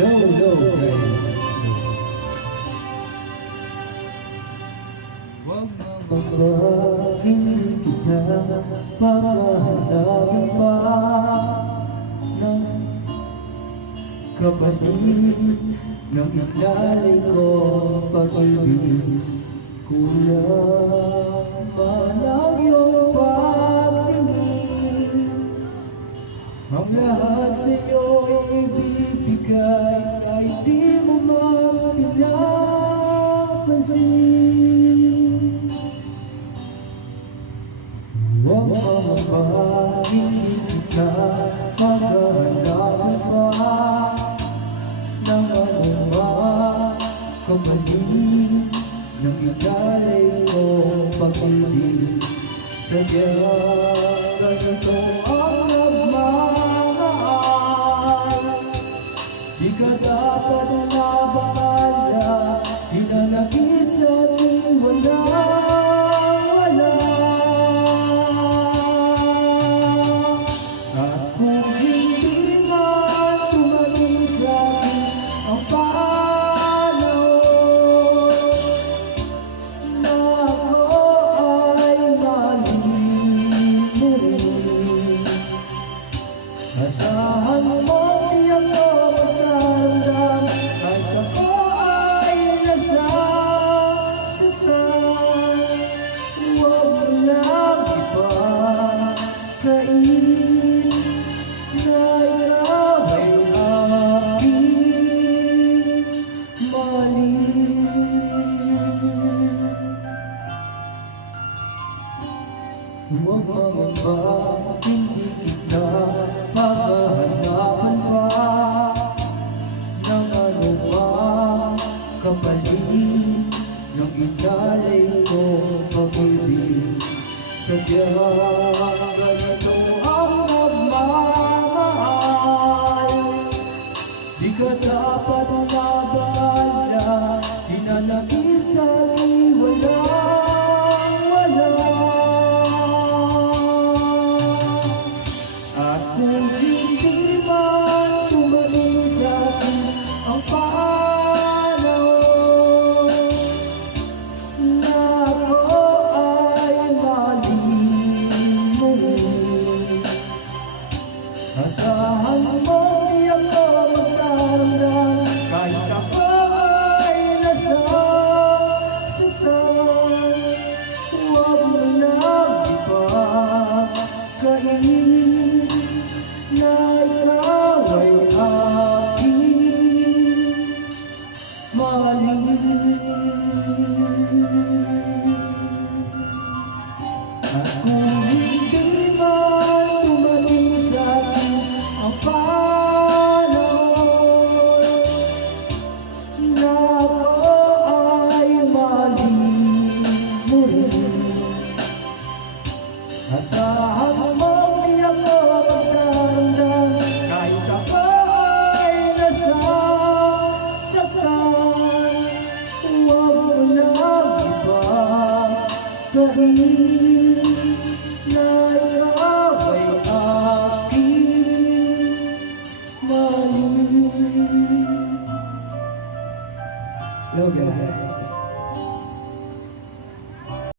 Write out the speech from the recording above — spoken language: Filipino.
Yo, guys. Huwag mababa, hindi kita papahanapin pa ng kapatid ng ilalay ko pag-ibig. Kulang man ang iyong pagtingin, ang lahat sa'yo'y ibibigay kahit di mo man pinapansin. Huwag mamaba, hindi kita maghahanapin pa ng anumang kapatid ng ilalay ko pag-ibig. Sadyang ganito ang nagmamahal, di ka dapat nabakala, pinalagit sa ating walang-wala. At kung hindi man tumating sa akin ang panahon na ako ay malimutin, asahan mo di ako magdaramdam kahit ako ay nasasaktan. Huwag mo lang ipakain na ikaw ay aking mali. Huwag mamaba, hindi kita makahanapan pa ng anumang kapalit ng ilalay ko pag-ibig. Sadyang ganito ang nagmamahal, di ka dapat nabakala, pinalagit sa ating walang-wala. At kung hindi man tumating sa akin ang panahon na ako ay malimutin, asahan mo di ako magdaramdam kahit ako ay nasasaktan. Huwag mo lang ipakain na ikaw ay aking mali. At kung hindi man tumating sa akin ang panahon na ako ay malimutin, asahan mo di ako magdaramdam kahit ako ay nasasaktan. Huwag mo lang ipakain na ikaw ay aking mali. Hello guys.